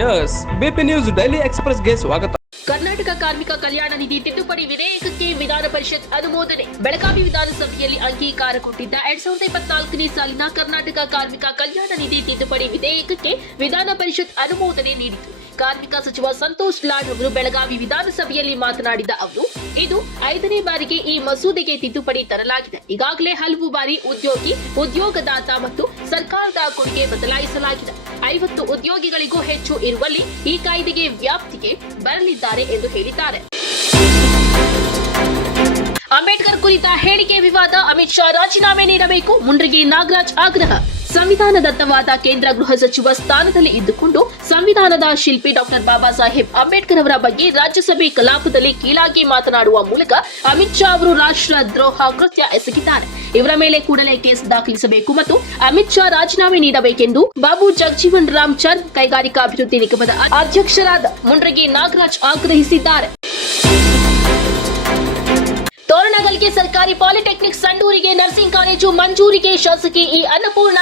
Yes BP news daily ಎಕ್ಸ್ಪ್ರೆಸ್ಗೆ ಸ್ವಾಗತ. ಕರ್ನಾಟಕ ಕಾರ್ಮಿಕ ಕಲ್ಯಾಣ ನಿಧಿ ತಿದ್ದುಪಡಿ ವಿಧೇಯಕಕ್ಕೆ ವಿಧಾನ ಪರಿಷತ್ ಅನುಮೋದನೆ. ಬೆಳಗಾವಿ ವಿಧಾನಸಭೆಯಲ್ಲಿ ಅಂಗೀಕಾರ ಕೊಟ್ಟಿದ್ದ ಎರಡ್ ಸಾವಿರದ ಇಪ್ಪತ್ನಾಲ್ಕನೇ ಸಾಲಿನ ಕರ್ನಾಟಕ ಕಾರ್ಮಿಕ ಕಲ್ಯಾಣ ನಿಧಿ ತಿದ್ದುಪಡಿ ವಿಧೇಯಕಕ್ಕೆ ವಿಧಾನ ಪರಿಷತ್ ಅನುಮೋದನೆ ನೀಡಿತು. ಕಾರ್ಮಿಕ ಸಚಿವ ಸಂತೋಷ್ ಲಾಡ್ ಅವರು ಬೆಳಗಾವಿ ವಿಧಾನಸಭೆಯಲ್ಲಿ ಮಾತನಾಡಿದ ಅವರು, ಇದು ಐದನೇ ಬಾರಿಗೆ ಈ ಮಸೂದೆಗೆ ತಿದ್ದುಪಡಿ ತರಲಾಗಿದೆ. ಈಗಾಗಲೇ ಹಲವು ಬಾರಿ ಉದ್ಯೋಗಿ, ಉದ್ಯೋಗದಾತ ಮತ್ತು ಸರ್ಕಾರದ ಕೊಡುಗೆ ಬದಲಾಯಿಸಲಾಗಿದೆ. ಐವತ್ತು ಉದ್ಯೋಗಿಗಳಿಗೂ ಹೆಚ್ಚು ಇರುವಲ್ಲಿ ಈ ಕಾಯ್ದೆಗೆ ವ್ಯಾಪ್ತಿಗೆ ಬರಲಿದ್ದಾರೆ ಎಂದು ಹೇಳಿದ್ದಾರೆ. ಅಂಬೇಡ್ಕರ್ ಕುರಿತ ಹೇಳಿಕೆ ವಿವಾದ ಅಮಿತ್ ಶಾ ರಾಜೀನಾಮೆ ನೀಡಬೇಕು. ಮುಂಡ್ರಿಗಿ ನಾಗರಾಜ್ ಆಗ್ರಹ. ಸಂವಿಧಾನದತ್ತವಾದ ಕೇಂದ್ರ ಗೃಹ ಸಚಿವ ಸ್ಥಾನದಲ್ಲಿ ಇದ್ದುಕೊಂಡು ಸಂವಿಧಾನದ ಶಿಲ್ಪಿ ಡಾಕ್ಟರ್ ಬಾಬಾ ಸಾಹೇಬ್ ಅಂಬೇಡ್ಕರ್ ಅವರ ಬಗ್ಗೆ ರಾಜ್ಯಸಭೆ ಕಲಾಪದಲ್ಲಿ ಕೀಳಾಗಿ ಮಾತನಾಡುವ ಮೂಲಕ ಅಮಿತ್ ಶಾ ಅವರು ರಾಷ್ಟ್ರ ದ್ರೋಹ ಕೃತ್ಯ ಎಸಗಿದ್ದಾರೆ. ಇವರ ಮೇಲೆ ಕೂಡಲೇ ಕೇಸ್ ದಾಖಲಿಸಬೇಕು ಮತ್ತು ಅಮಿತ್ ಶಾ ರಾಜೀನಾಮೆ ನೀಡಬೇಕೆಂದು ಬಾಬು ಜಗಜೀವನ್ ರಾಮ್ ಚಂದ್ ಕೈಗಾರಿಕಾ ಅಭಿವೃದ್ಧಿ ನಿಗಮದ ಅಧ್ಯಕ್ಷರಾದ ಮುಂಡ್ರಗಿ ನಾಗರಾಜ್ ಆಗ್ರಹಿಸಿದ್ದಾರೆ. ಸರ್ಕಾರಿ ಪಾಲಿಟೆಕ್ನಿಕ್ ಸಂಡೂರಿಗೆ ನರ್ಸಿಂಗ್ ಕಾಲೇಜು ಮಂಜೂರಿಗೆ ಶಾಸಕಿ ಈ ಅನ್ನಪೂರ್ಣ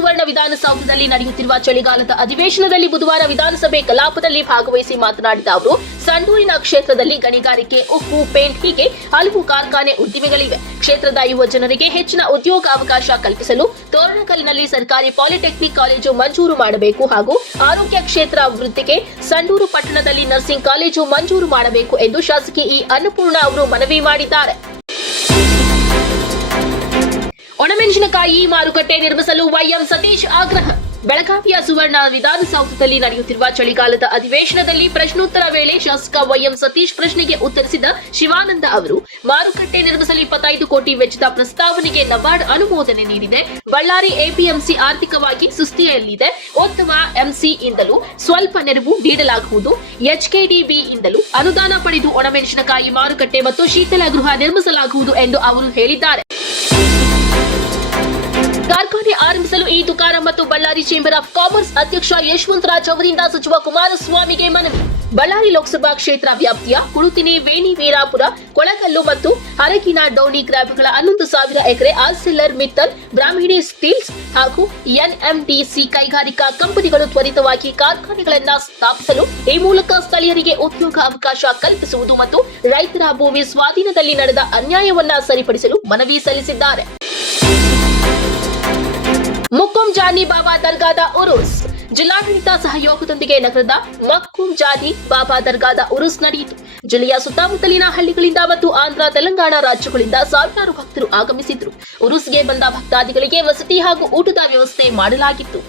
ಸುವರ್ಣ ವಿಧಾನಸೌಧದಲ್ಲಿ ನಡೆಯುತ್ತಿರುವ ಚಳಿಗಾಲದ ಅಧಿವೇಶನದಲ್ಲಿ ಬುಧವಾರ ವಿಧಾನಸಭೆ ಕಲಾಪದಲ್ಲಿ ಭಾಗವಹಿಸಿ ಮಾತನಾಡಿದ ಅವರು, ಸಂಡೂರಿನ ಕ್ಷೇತ್ರದಲ್ಲಿ ಗಣಿಗಾರಿಕೆ, ಉಕ್ಕು, ಪೇಂಟ್ ಹೀಗೆ ಹಲವು ಕಾರ್ಖಾನೆ ಉದ್ದಿಮೆಗಳಿವೆ. ಕ್ಷೇತ್ರದ ಯುವ ಜನರಿಗೆ ಹೆಚ್ಚಿನ ಉದ್ಯೋಗ ಅವಕಾಶ ಕಲ್ಪಿಸಲು ತೋರಣಕಲ್ಲಿನಲ್ಲಿ ಸರ್ಕಾರಿ ಪಾಲಿಟೆಕ್ನಿಕ್ ಕಾಲೇಜು ಮಂಜೂರು ಮಾಡಬೇಕು ಹಾಗೂ ಆರೋಗ್ಯ ಕ್ಷೇತ್ರ ಅಭಿವೃದ್ಧಿಗೆ ಸಂಡೂರು ಪಟ್ಟಣದಲ್ಲಿ ನರ್ಸಿಂಗ್ ಕಾಲೇಜು ಮಂಜೂರು ಮಾಡಬೇಕು ಎಂದು ಶಾಸಕಿ ಇ ಅನ್ನಪೂರ್ಣ ಅವರು ಮನವಿ ಮಾಡಿದ್ದಾರೆ. ಒಣಮೆಣಸಿನಕಾಯಿ ಮಾರುಕಟ್ಟೆ ನಿರ್ಮಿಸಲು ವೈಎಂ ಸತೀಶ್ ಆಗ್ರಹ. ಬೆಳಗಾವಿಯ ಸುವರ್ಣ ವಿಧಾನಸೌಧದಲ್ಲಿ ನಡೆಯುತ್ತಿರುವ ಚಳಿಗಾಲದ ಅಧಿವೇಶನದಲ್ಲಿ ಪ್ರಶ್ನೋತ್ತರ ವೇಳೆ ಶಾಸಕ ವೈಎಂ ಸತೀಶ್ ಪ್ರಶ್ನೆಗೆ ಉತ್ತರಿಸಿದ ಶಿವಾನಂದ ಅವರು, ಮಾರುಕಟ್ಟೆ ನಿರ್ಮಿಸಲು ಇಪ್ಪತ್ತೈದು ಕೋಟಿ ವೆಚ್ಚದ ಪ್ರಸ್ತಾವನೆಗೆ ನಬಾರ್ಡ್ ಅನುಮೋದನೆ ನೀಡಿದೆ. ಬಳ್ಳಾರಿ ಎಪಿಎಂಸಿ ಆರ್ಥಿಕವಾಗಿ ಸುಸ್ಥಿತಿಯಲ್ಲಿದೆ ಉತ್ತಮ ಎಂಸಿ ಇಂದಲೂ ಸ್ವಲ್ಪ ನೆರವು ನೀಡಲಾಗುವುದು. ಎಚ್ಕೆಡಿಬಿ ಇಂದಲೂ ಅನುದಾನ ಪಡೆದು ಒಣಮೆಣಸಿನಕಾಯಿ ಮಾರುಕಟ್ಟೆ ಮತ್ತು ಶೀತಲ ಗೃಹ ನಿರ್ಮಿಸಲಾಗುವುದು ಎಂದು ಅವರು ಹೇಳಿದ್ದಾರೆ. ಕಾರ್ಖಾನೆ ಆರಂಭಿಸಲು ಈ ದುಕಾನ ಮತ್ತು ಬಳ್ಳಾರಿ ಚೇಂಬರ್ ಆಫ್ ಕಾಮರ್ಸ್ ಅಧ್ಯಕ್ಷ ಯಶವಂತ ರಾಜ್ ಅವರಿಂದ ಸಚಿವ ಕುಮಾರಸ್ವಾಮಿಗೆ ಮನವಿ. ಬಳ್ಳಾರಿ ಲೋಕಸಭಾ ಕ್ಷೇತ್ರ ವ್ಯಾಪ್ತಿಯ ಕುಳುತಿನಿ ವೇಣಿ ವೀರಾಪುರ ಕೊಳಕಲ್ಲು ಮತ್ತು ಹರಗಿನ ಡೌನಿ ಗ್ರಾಮಗಳ ಹನ್ನೊಂದು ಸಾವಿರ ಎಕರೆ ಆಲ್ಸೆಲ್ಲರ್ ಮಿತ್ತಲ್ ಬ್ರಾಹ್ಮಿಣಿ ಸ್ಟೀಲ್ಸ್ ಹಾಗೂ ಎನ್ಎಂಡಿಸಿ ಕೈಗಾರಿಕಾ ಕಂಪನಿಗಳು ತ್ವರಿತವಾಗಿ ಕಾರ್ಖಾನೆಗಳನ್ನು ಸ್ಥಾಪಿಸಲು ಈ ಮೂಲಕ ಸ್ಥಳೀಯರಿಗೆ ಉದ್ಯೋಗ ಅವಕಾಶ ಕಲ್ಪಿಸುವುದು ಮತ್ತು ರೈತರ ಭೂಮಿ ಸ್ವಾಧೀನದಲ್ಲಿ ನಡೆದ ಅನ್ಯಾಯವನ್ನ ಸರಿಪಡಿಸಲು ಮನವಿ ಸಲ್ಲಿಸಿದ್ದಾರೆ. ಮುಕ್ಕುಂ ಜಾನಿ ಬಾಬಾ ದರ್ಗಾದ ಉರುಸ್. ಜಿಲ್ಲಾಡಳಿತ ಸಹಯೋಗದೊಂದಿಗೆ ನಗರದ ಮಕ್ಕುಂ ಜಾನಿ ಬಾಬಾ ದರ್ಗಾದ ಉರುಸ್ ನಡೆಯಿತು. ಜಿಲ್ಲೆಯ ಸುತ್ತಮುತ್ತಲಿನ ಹಳ್ಳಿಗಳಿಂದ ಮತ್ತು ಆಂಧ್ರ, ತೆಲಂಗಾಣ ರಾಜ್ಯಗಳಿಂದ ಸಾವಿರಾರು ಭಕ್ತರು ಆಗಮಿಸಿದ್ರು. ಉರುಸ್ಗೆ ಬಂದ ಭಕ್ತಾದಿಗಳಿಗೆ ವಸತಿ ಹಾಗೂ ಊಟದ ವ್ಯವಸ್ಥೆ ಮಾಡಲಾಗಿತ್ತು.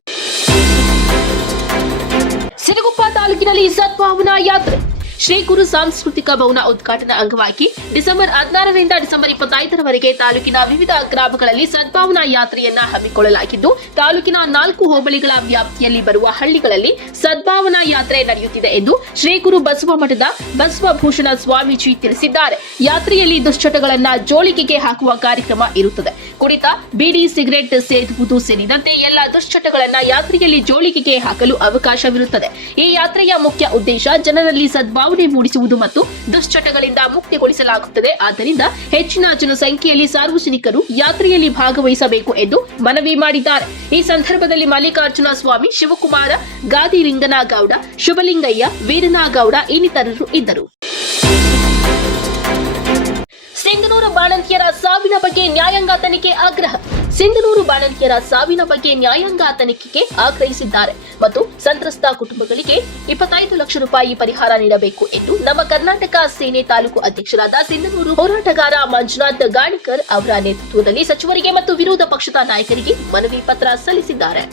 ಸಿರುಗುಪ್ಪ ತಾಲೂಕಿನಲ್ಲಿ ಸದ್ಭಾವನಾ ಯಾತ್ರೆ. ಶ್ರೀ ಗುರು ಸಾಂಸ್ಕೃತಿಕ ಭವನ ಉದ್ಘಾಟನಾ ಅಂಗವಾಗಿ ಡಿಸೆಂಬರ್ ಹದಿನಾರರಿಂದ ಡಿಸೆಂಬರ್ ಇಪ್ಪತ್ತೈದರವರೆಗೆ ತಾಲೂಕಿನ ವಿವಿಧ ಗ್ರಾಮಗಳಲ್ಲಿ ಸದ್ಭಾವನಾ ಯಾತ್ರೆಯನ್ನ ಹಮ್ಮಿಕೊಳ್ಳಲಾಗಿದ್ದು, ತಾಲೂಕಿನ ನಾಲ್ಕು ಹೋಬಳಿಗಳ ವ್ಯಾಪ್ತಿಯಲ್ಲಿ ಬರುವ ಹಳ್ಳಿಗಳಲ್ಲಿ ಸದ್ಭಾವನಾ ಯಾತ್ರೆ ನಡೆಯುತ್ತಿದೆ ಎಂದು ಶ್ರೀ ಗುರು ಬಸವ ಮಠದ ಬಸವಭೂಷಣ ಸ್ವಾಮೀಜಿ ತಿಳಿಸಿದ್ದಾರೆ. ಯಾತ್ರೆಯಲ್ಲಿ ದುಶ್ಚಟಗಳನ್ನ ಜೋಳಿಗೆಗೆ ಹಾಕುವ ಕಾರ್ಯಕ್ರಮ ಇರುತ್ತದೆ. ಕುಡಿತ, ಬೀಡಿ, ಸಿಗರೆಟ್ ಸೇದುವುದು ಸೇರಿದಂತೆ ಎಲ್ಲ ದುಶ್ಚಟಗಳನ್ನ ಯಾತ್ರೆಯಲ್ಲಿ ಜೋಳಿಗೆಗೆ ಹಾಕಲು ಅವಕಾಶವಿರುತ್ತದೆ. ಈ ಯಾತ್ರೆಯ ಮುಖ್ಯ ಉದ್ದೇಶ ಜನರಲ್ಲಿ ಸದ್ಭಾವನೆ ಮೂಡಿಸುವುದು ಮತ್ತು ದುಶ್ಚಟಗಳಿಂದ ಮುಕ್ತಿಗೊಳಿಸಲಾಗುತ್ತದೆ. ಆದ್ದರಿಂದ ಹೆಚ್ಚಿನ ಜನಸಂಖ್ಯೆಯಲ್ಲಿ ಸಾರ್ವಜನಿಕರು ಯಾತ್ರೆಯಲ್ಲಿ ಭಾಗವಹಿಸಬೇಕು ಎಂದು ಮನವಿ ಮಾಡಿದ್ದಾರೆ. ಈ ಸಂದರ್ಭದಲ್ಲಿ ಮಲ್ಲಿಕಾರ್ಜುನ ಸ್ವಾಮಿ, ಶಿವಕುಮಾರ, ಗಾದಿ ಗಾದಿಲಿಂಗನಗೌಡ ಶುಭಲಿಂಗಯ್ಯ, ವೀರನಾಗೌಡ ಇನ್ನಿತರರು ಇದ್ದರು. ಸಿಂಗನೂರು ಬಾಣಂತಿಯರ ಸಾವಿನ ಬಗ್ಗೆ ನ್ಯಾಯಾಂಗ ತನಿಖೆ ಆಗ್ರಹ. ಸಿಂಧನೂರು ಬಾಣಂತಿಯರ ಸಾವಿನ ಬಗ್ಗೆ ನ್ಯಾಯಾಂಗ ತನಿಖೆಗೆ ಆಗ್ರಹಿಸಿದ್ದಾರೆ ಮತ್ತು ಸಂತ್ರಸ್ತ ಕುಟುಂಬಗಳಿಗೆ ಇಪ್ಪತ್ತೈದು ಲಕ್ಷ ರೂಪಾಯಿ ಪರಿಹಾರ ನೀಡಬೇಕು ಎಂದು ನಮ್ಮ ಕರ್ನಾಟಕ ಸೇನೆ ತಾಲೂಕು ಅಧ್ಯಕ್ಷರಾದ ಸಿಂಧನೂರು ಹೋರಾಟಗಾರ ಮಂಜುನಾಥ್ ಗಾಣಿಕರ್ ಅವರ ನೇತೃತ್ವದಲ್ಲಿ ಸಚಿವರಿಗೆ ಮತ್ತು ವಿರೋಧ ಪಕ್ಷದ ನಾಯಕರಿಗೆ ಮನವಿ ಪತ್ರ ಸಲ್ಲಿಸಿದ್ದಾರೆ.